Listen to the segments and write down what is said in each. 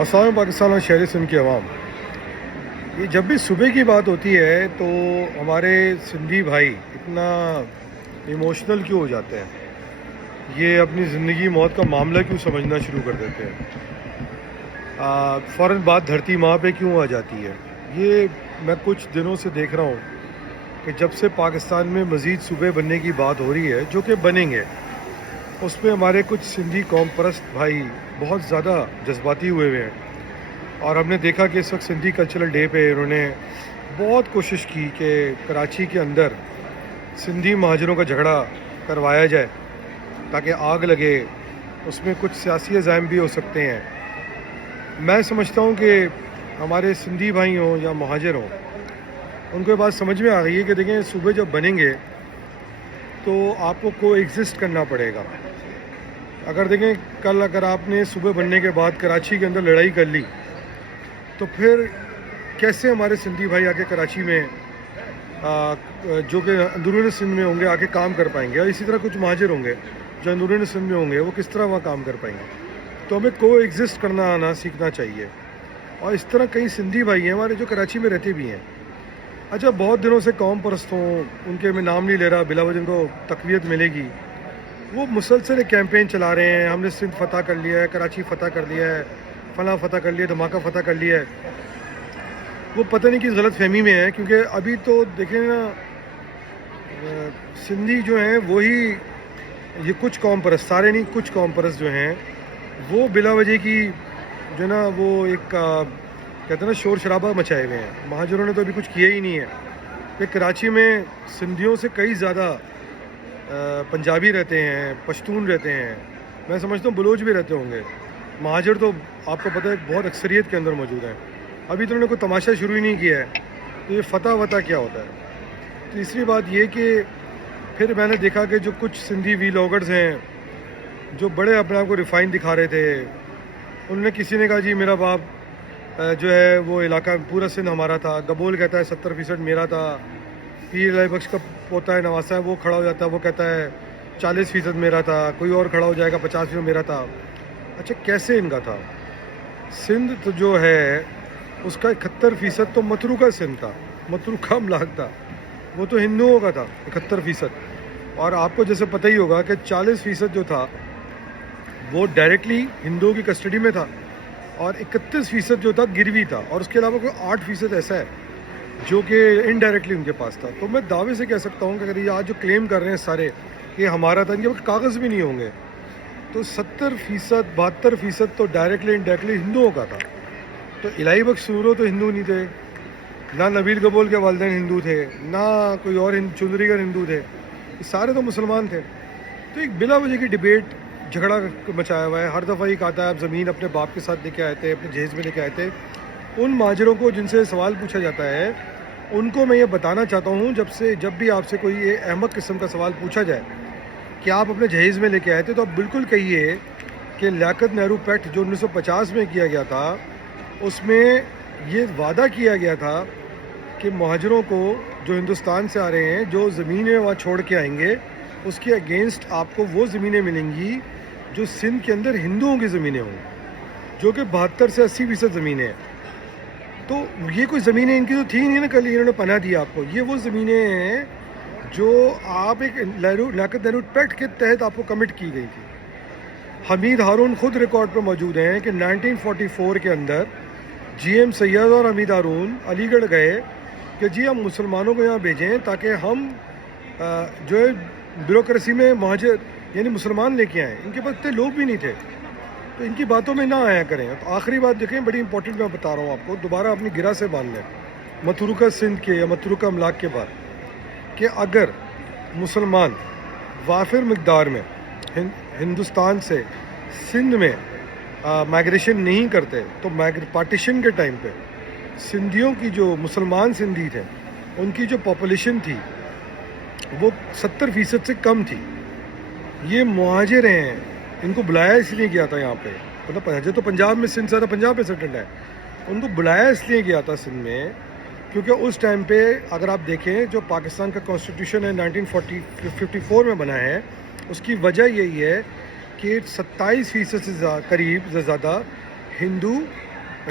السلام پاکستان اور شہر سندھ کی عوام. یہ جب بھی صبح کی بات ہوتی ہے تو ہمارے سندھی بھائی اتنا ایموشنل کیوں ہو جاتے ہیں؟ یہ اپنی زندگی موت کا معاملہ کیوں سمجھنا شروع کر دیتے ہیں؟ فوراً بات دھرتی ماں پہ کیوں آ جاتی ہے؟ یہ میں کچھ دنوں سے دیکھ رہا ہوں کہ جب سے پاکستان میں مزید صوبے بننے کی بات ہو رہی ہے جو کہ بنیں گے، اس میں ہمارے کچھ سندھی قوم پرست بھائی بہت زیادہ جذباتی ہوئے ہیں. اور ہم نے دیکھا کہ اس وقت سندھی کلچرل ڈے پہ انہوں نے بہت کوشش کی کہ کراچی کے اندر سندھی مہاجروں کا جھگڑا کروایا جائے تاکہ آگ لگے. اس میں کچھ سیاسی عزائم بھی ہو سکتے ہیں. میں سمجھتا ہوں کہ ہمارے سندھی بھائی ہوں یا مہاجر ہوں، ان کو یہ بات سمجھ میں آ گئی ہے کہ دیکھیں صوبے جب بنیں گے تو آپ کو کو ایگزسٹ کرنا پڑے گا. اگر دیکھیں کل اگر آپ نے صوبے بننے کے بعد کراچی کے اندر لڑائی کر لی تو پھر کیسے ہمارے سندھی بھائی آ کے کراچی میں جو کہ اندرون سندھ میں ہوں گے آ کے کام کر پائیں گے؟ اور اسی طرح کچھ مہاجر ہوں گے جو اندرون سندھ میں ہوں گے، وہ کس طرح وہاں کام کر پائیں گے؟ تو ہمیں کو ایگزسٹ کرنا آنا سیکھنا چاہیے. اور اس طرح کئی سندھی بھائی ہیں ہمارے جو کراچی میں رہتے بھی ہیں. اچھا، بہت دنوں سے قوم پرست ہوں، ان کے میں نام نہیں لے رہا، بلا وجہ ان کو تقویت ملے گی، وہ مسلسل ایک کیمپین چلا رہے ہیں، ہم نے سندھ فتح کر لیا ہے، کراچی فتح کر لیا ہے، فلاں فتح کر لیا، دھماکہ فتح کر لیا ہے. وہ پتہ نہیں کس غلط فہمی میں ہے، کیونکہ ابھی تو دیکھیں نا سندھی جو ہیں وہی، یہ کچھ قوم پرست، سارے نہیں، کچھ قوم پرست جو ہیں وہ بلا وجہ کی جو ہے نا وہ ایک کہتے ہیں نا شور شرابہ مچائے ہوئے ہیں. مہاجروں نے تو ابھی کچھ کیا ہی نہیں ہے. کہ کراچی میں سندھیوں سے کئی زیادہ پنجابی رہتے ہیں، پشتون رہتے ہیں، میں سمجھتا ہوں بلوچ بھی رہتے ہوں گے. مہاجر تو آپ کو پتہ ہے بہت اکثریت کے اندر موجود ہیں. ابھی تو انہوں نے کوئی تماشا شروع ہی نہیں کیا ہے. تو یہ فتح وطح کیا ہوتا ہے؟ تیسری بات یہ کہ پھر میں نے دیکھا کہ جو کچھ سندھی ویلاگرز ہیں جو بڑے اپنے آپ کو ریفائن دکھا رہے تھے، انہوں نے کسی نے کہا جی میرا باپ جو ہے وہ علاقہ پورا سندھ ہمارا تھا، گبول کہتا ہے 70% میرا تھا، پیر علیہ بخش کا پوتا ہے نواسا ہے وہ کھڑا ہو جاتا ہے، وہ کہتا ہے 40% میرا تھا، کوئی اور کھڑا ہو جائے گا 50% میرا تھا. اچھا، کیسے ان کا تھا؟ سندھ تو جو ہے اس کا 71% تو متروکہ سندھ تھا، متروکہ املاک تھا، وہ تو ہندوؤں کا تھا 71%. اور آپ کو جیسے پتہ ہی ہوگا کہ 40% جو تھا وہ ڈائریکٹلی ہندوؤں کی کسٹڈی میں تھا، اور 31% جو تھا گروی تھا، اور اس کے علاوہ کوئی 8% ایسا ہے جو کہ انڈائریکٹلی ان کے پاس تھا. تو میں دعوے سے کہہ سکتا ہوں کہ اگر یہ آج جو کلیم کر رہے ہیں سارے کہ ہمارا تھا، ان کے پاس کاغذ بھی نہیں ہوں گے، تو 70% 72% تو ڈائریکٹلی انڈائریکٹلی ہندوؤں کا تھا. تو الہی بخش سورو تو ہندو نہیں تھے، نہ نویل گبول کے والدین ہندو تھے، نہ کوئی اور چندری گر ہندو تھے، یہ سارے تو مسلمان تھے. تو ایک بلا وجہ کی ڈیبیٹ، جھگڑا مچایا ہوا ہے. ہر دفعہ یہ کہتا ہے آپ زمین اپنے باپ کے ساتھ لے کے آئے تھے، اپنے جہیز میں لے کے آئے تھے. ان مہاجروں کو جن سے سوال پوچھا جاتا ہے ان کو میں یہ بتانا چاہتا ہوں، جب بھی آپ سے کوئی یہ احمق قسم کا سوال پوچھا جائے کہ آپ اپنے جہیز میں لے کے آئے تھے، تو آپ بالکل کہیے کہ لیاقت نہرو پیکٹ جو 1950 میں کیا گیا تھا، اس میں یہ وعدہ کیا گیا تھا کہ مہاجروں کو جو ہندوستان سے آ رہے ہیں جو زمینیں وہاں چھوڑ کے آئیں گے، اس کے اگینسٹ آپ کو وہ زمینیں ملیں گی جو سندھ کے اندر ہندوؤں کی زمینیں ہوں، جو کہ 72 سے 80% زمینیں ہیں. تو یہ کوئی زمینیں ان کی تو تھی نہیں نا، کل انہوں نے پناہ دیا آپ کو. یہ وہ زمینیں ہیں جو آپ ایک لیاقت نہرو پیکٹ کے تحت آپ کو کمٹ کی گئی تھی. حمید ہارون خود ریکارڈ پہ موجود ہیں کہ 1944 کے اندر جی ایم سید اور حمید ہارون علی گڑھ گئے کہ جی ہم مسلمانوں کو یہاں بھیجیں تاکہ ہم جو ہے بیوروکریسی میں مہاجر یعنی مسلمان لے کے آئیں. ان کے پاس اتنے لوگ بھی نہیں تھے، تو ان کی باتوں میں نہ آیا کریں. تو آخری بات دیکھیں، بڑی امپورٹنٹ میں بتا رہا ہوں آپ کو، دوبارہ اپنی گرہ سے باندھ لیں متروکہ سندھ کے یا متروکہ املاک کے بعد، کہ اگر مسلمان وافر مقدار میں ہندوستان سے سندھ میں مائگریشن نہیں کرتے تو پارٹیشن کے ٹائم پہ سندھیوں کی جو مسلمان سندھی تھے ان کی جو پاپولیشن تھی وہ 70% سے کم تھی. یہ مہاجر ہیں، ان کو بلایا اس لیے گیا تھا یہاں پہ، مطلب تو پنجاب میں سندھ سے 50% ہے، ان کو بلایا اس لیے گیا تھا سندھ میں کیونکہ اس ٹائم پہ اگر آپ دیکھیں جو پاکستان کا کانسٹیٹیوشن ہے 1954 میں بنا ہے، اس کی وجہ یہی ہے کہ 27% سے قریب سے زیادہ ہندو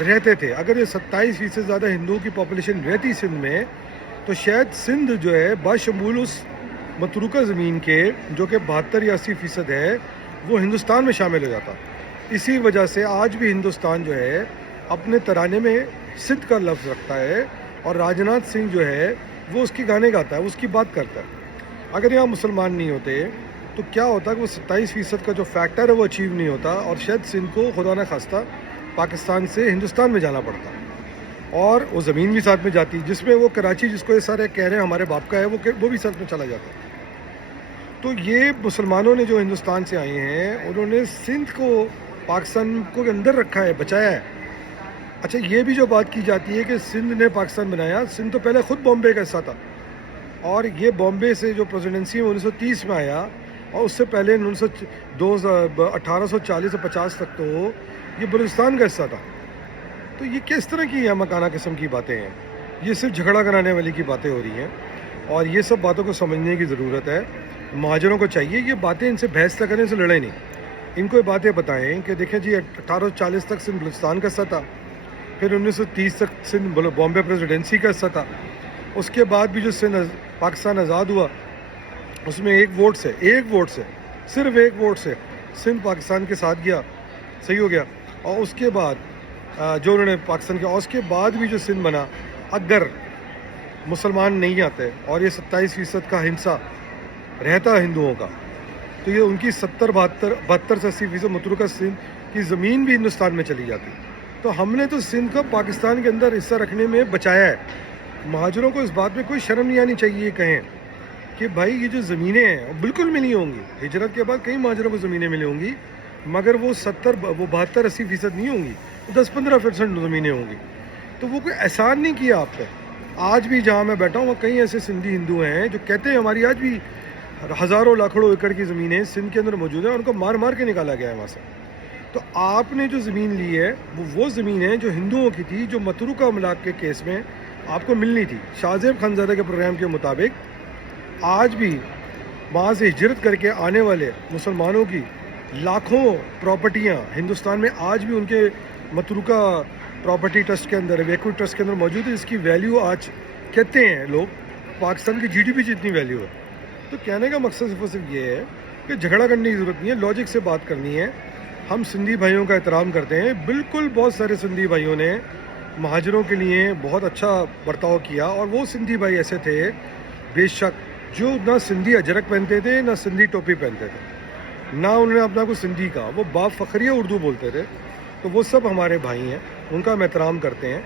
رہتے تھے. اگر یہ 27% زیادہ ہندوؤں کی پاپولیشن رہتی سندھ میں تو شاید سندھ جو ہے باشمول اس متروکہ زمین کے جو کہ 72 یا 80% ہے وہ ہندوستان میں شامل ہو جاتا. اسی وجہ سے آج بھی ہندوستان جو ہے اپنے ترانے میں سندھ کا لفظ رکھتا ہے اور راجناتھ سنگھ جو ہے وہ اس کے گانے گاتا ہے, اس کی بات کرتا ہے. اگر یہاں مسلمان نہیں ہوتے تو کیا ہوتا کہ وہ 27% کا جو فیکٹر ہے وہ اچیو نہیں ہوتا اور شاید سندھ کو خدا نہ خواستہ پاکستان سے ہندوستان میں جانا پڑتا اور وہ زمین بھی ساتھ میں جاتی, جس میں وہ کراچی جس کو یہ سارے کہہ رہے ہیں ہمارے باپ کا ہے وہ بھی ساتھ میں چلا جاتا. تو یہ مسلمانوں نے جو ہندوستان سے آئے ہیں انہوں نے سندھ کو پاکستان کو اندر رکھا ہے, بچایا ہے. اچھا یہ بھی جو بات کی جاتی ہے کہ سندھ نے پاکستان بنایا, سندھ تو پہلے خود بامبے کا حصہ تھا اور یہ بامبے سے جو پریزیڈنسی 1930 میں آیا اور اس سے پہلے 1840 سے 50 تک تو یہ بلوچستان کا حصہ تھا. تو یہ کس طرح کی مکانہ قسم کی باتیں ہیں, یہ صرف جھگڑا کرانے والی کی باتیں ہو رہی ہیں اور یہ سب باتوں کو سمجھنے کی ضرورت ہے. مہاجروں کو چاہیے یہ باتیں ان سے بحث نہ کریں, ان سے لڑیں نہیں, ان کو یہ باتیں بتائیں کہ دیکھیں جی 1840 تک سندھ بلوچستان کا حصہ تھا, پھر 1930 تک سندھ بامبے پریزیڈنسی کا حصہ تھا, اس کے بعد بھی جو سندھ پاکستان آزاد ہوا اس میں ایک ووٹ سے صرف ایک ووٹ سے سندھ پاکستان کے ساتھ گیا, صحیح ہو گیا. اور اس کے بعد جو انہوں نے پاکستان کیا, اور اس کے بعد بھی جو سندھ بنا اگر مسلمان نہیں آتے اور یہ 27% کا حصہ رہتا ہندوؤں کا تو یہ ان کی 72 سے 80% متروکہ سندھ کی زمین بھی ہندوستان میں چلی جاتی. تو ہم نے تو سندھ کو پاکستان کے اندر حصہ رکھنے میں بچایا ہے. مہاجروں کو اس بات میں کوئی شرم نہیں آنی چاہیے یہ کہیں کہ بھائی یہ جو زمینیں ہیں بالکل ملی ہوں گی, ہجرت کے بعد کئی مہاجروں کو زمینیں ملی ہوں گی مگر وہ 72-80% نہیں ہوں گی, 10-15% زمینیں ہوں گی. تو وہ کوئی احسان نہیں کیا آپ پہ. آج بھی جہاں میں بیٹھا ہوں وہ کئی ایسے سندھی ہندو ہیں جو کہتے ہیں ہماری آج بھی ہزاروں لاکھوں ایکڑ کی زمینیں سندھ کے اندر موجود ہیں اور ان کو مار مار کے نکالا گیا ہے وہاں سے. تو آپ نے جو زمین لی ہے وہ زمین ہے جو ہندوؤں کی تھی, جو متروکہ املاک کے کیس میں آپ کو ملنی تھی. شاہ زیب خانزادہ کے پروگرام کے مطابق آج بھی وہاں سے ہجرت کر کے آنے والے مسلمانوں کی لاکھوں پراپرٹیاں ہندوستان میں آج بھی ان کے متروکہ پراپرٹی ٹرسٹ کے اندر, ویکو ٹرسٹ کے اندر موجود ہے, جس کی ویلیو آج کہتے ہیں لوگ پاکستان کی GDP جتنی ویلیو ہے. تو کہنے کا مقصد صرف یہ ہے کہ جھگڑا کرنے کی ضرورت نہیں ہے, لاجک سے بات کرنی ہے. ہم سندھی بھائیوں کا احترام کرتے ہیں, بالکل بہت سارے سندھی بھائیوں نے مہاجروں کے لیے بہت اچھا برتاؤ کیا اور وہ سندھی بھائی ایسے تھے بے شک جو نہ سندھی اجرک پہنتے تھے نہ سندھی ٹوپی پہنتے تھے, نہ انہوں نے اپنا کو سندھی کہا, وہ با فخریہ اردو بولتے تھے. تو وہ سب ہمارے بھائی ہیں, ان کا ہم احترام کرتے ہیں.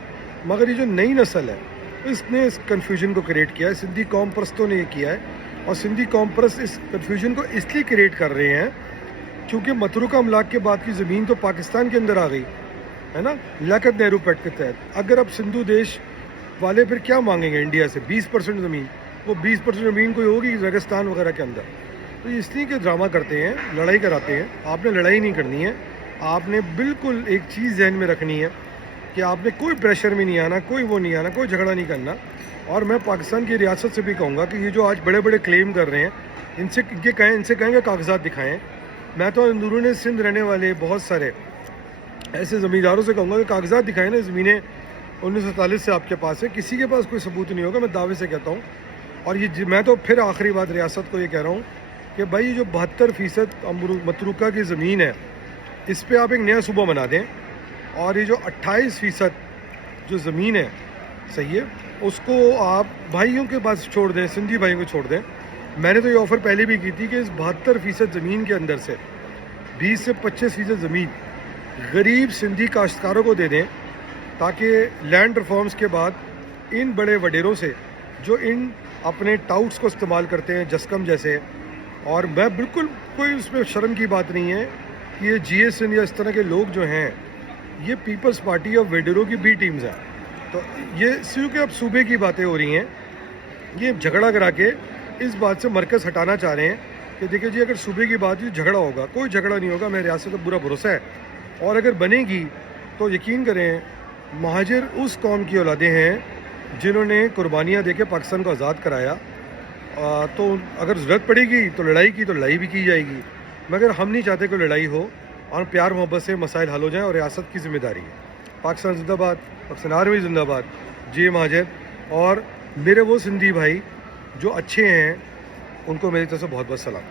مگر یہ جو نئی نسل ہے اس نے اس کنفیوژن کو کریٹ کیا ہے, سندھی قوم پرستوں نے یہ کیا ہے اور سندھی قوم پرست اس کنفیوژن کو اس لیے کریٹ کر رہے ہیں کیونکہ متروکہ املاک کے بعد کی زمین تو پاکستان کے اندر آ گئی ہے نا, لیاقت نہرو پیکٹ کے تحت. اگر اب سندھو دیش والے پھر کیا مانگیں گے انڈیا سے 20% زمین, وہ 20% زمین کوئی ہوگی ریگستان وغیرہ کے اندر. تو اس لیے کہ ڈرامہ کرتے ہیں, لڑائی کراتے ہیں. آپ نے لڑائی نہیں کرنی ہے, آپ نے بالکل ایک چیز ذہن میں رکھنی ہے کہ آپ نے کوئی پریشر میں نہیں آنا, کوئی وہ نہیں آنا, کوئی جھگڑا نہیں کرنا. اور میں پاکستان کی ریاست سے بھی کہوں گا کہ یہ جو آج بڑے بڑے کلیم کر رہے ہیں ان سے کہیں گے کاغذات دکھائیں. میں تو اندرون سندھ رہنے والے بہت سارے ایسے زمینداروں سے کہوں گا کہ کاغذات دکھائیں نا, زمینیں 1947 سے آپ کے پاس ہے, کسی کے پاس کوئی ثبوت نہیں ہوگا, میں دعوے سے کہتا ہوں. اور یہ میں تو پھر آخری بات ریاست کو یہ کہہ رہا ہوں کہ بھائی یہ جو 72% متروکہ کی زمین ہے اس پہ آپ ایک نیا صوبہ بنا دیں اور یہ جو 28% جو زمین ہے صحیح ہے اس کو آپ بھائیوں کے پاس چھوڑ دیں, سندھی بھائیوں کو چھوڑ دیں. میں نے تو یہ آفر پہلے بھی کی تھی کہ اس 72% زمین کے اندر سے 20 سے 25% زمین غریب سندھی کاشتکاروں کو دے دیں تاکہ لینڈ ریفارمز کے بعد ان بڑے وڈیروں سے جو ان اپنے ٹاؤٹس کو استعمال کرتے ہیں جسکم جیسے, اور میں بالکل کوئی اس میں شرم کی بات نہیں ہے کہ یہ GSN یا اس طرح کے لوگ جو ہیں یہ پیپلز پارٹی اور ویڈیروں کی بی ٹیمز ہیں. تو یہ صرف کہ اب صوبے کی باتیں ہو رہی ہیں, یہ جھگڑا کرا کے اس بات سے مرکز ہٹانا چاہ رہے ہیں کہ دیکھیں جی اگر صوبے کی بات ہوئی جھگڑا ہوگا, کوئی جھگڑا نہیں ہوگا, میرے ریاست کا برا بھروسہ ہے. اور اگر بنے گی تو یقین کریں مہاجر اس قوم کی اولادیں ہیں جنہوں نے قربانیاں دے کے پاکستان کو آزاد کرایا. تو اگر ضرورت پڑے گی تو لڑائی بھی کی جائے گی, مگر ہم نہیں چاہتے کہ لڑائی ہو اور پیار محبت سے مسائل حل ہو جائیں, اور ریاست کی ذمہ داری ہے. پاکستان زندہ باد، پاکستان آرمی زندہ باد، جی مہاجر. اور میرے وہ سندھی بھائی جو اچھے ہیں ان کو میری طرف سے بہت بہت سلام.